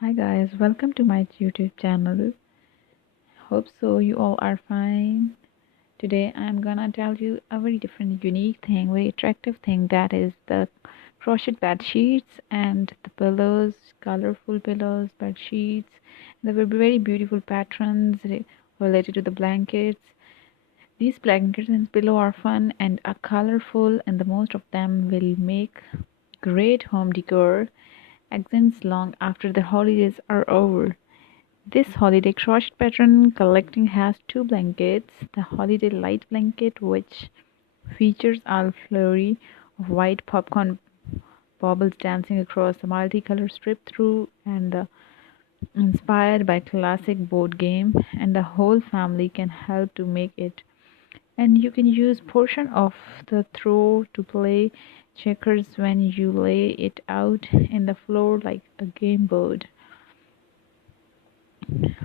Hi guys, welcome to my YouTube channel. Hope so you all are fine. Today I'm gonna tell you a very different, unique thing, very attractive thing, that is the crochet bed sheets and the pillows, colorful pillows, bed sheets. There will be very beautiful patterns related to the blankets. These blankets and pillow are fun and are colorful, and the most of them will make great home decor accents long after the holidays are over. This holiday crochet pattern collecting has two blankets. The holiday light blanket, which features a flurry of white popcorn bubbles dancing across the multicolor strip through, and inspired by classic board game, and the whole family can help to make it. And you can use portion of the throw to play checkers when you lay it out in the floor like a game board.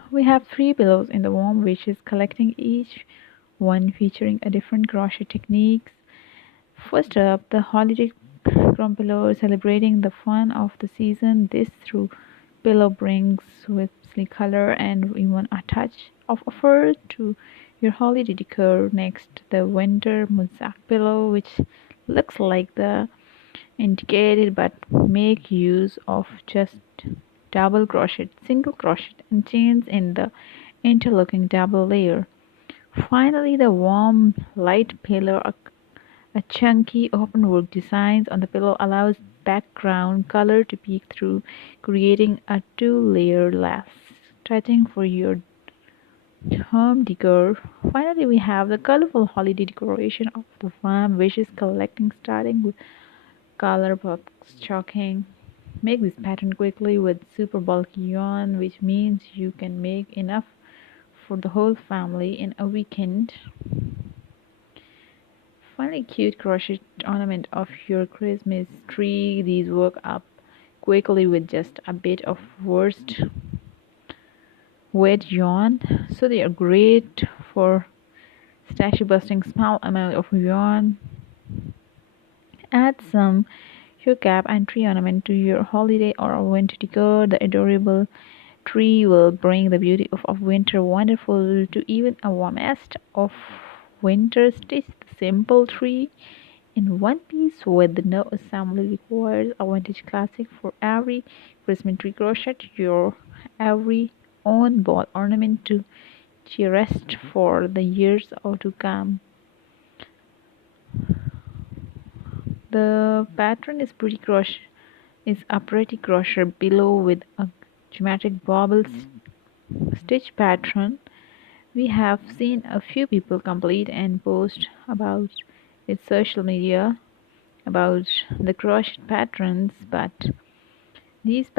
We have three pillows in the warm wishes collecting, each one featuring a different crochet techniques. First up, the holiday chrome pillow celebrating the fun of the season. This through pillow brings with sleek color and even a touch of fur to your holiday decor. Next, the winter mosaic pillow, which looks like the indicated but make use of just double crochet, single crochet and chains in the interlocking double layer. Finally, the warm light pillow, a chunky openwork designs on the pillow allows background color to peek through, creating a two-layer lace stretching for your home decor. Finally, we have the colorful holiday decoration of the farm wishes collecting, starting with color box chalking. Make this pattern quickly with super bulky yarn, which means you can make enough for the whole family in a weekend. Find a cute crochet ornament of your Christmas tree. These work up quickly with just a bit of worsted wet yarn, so they are great for stash busting small amount of yarn. Add some your cap and tree ornament to your holiday or winter decor. The adorable tree will bring the beauty of winter wonderful to even a warmest of winter. Stitch the simple tree in one piece with no assembly required. A vintage classic for every Christmas tree. Crochet your every own ball ornament to cherish for the years to come. The pattern is a pretty crochet below with a geometric bobble stitch pattern. We have seen a few people complete and post about its social media about the crochet patterns, but these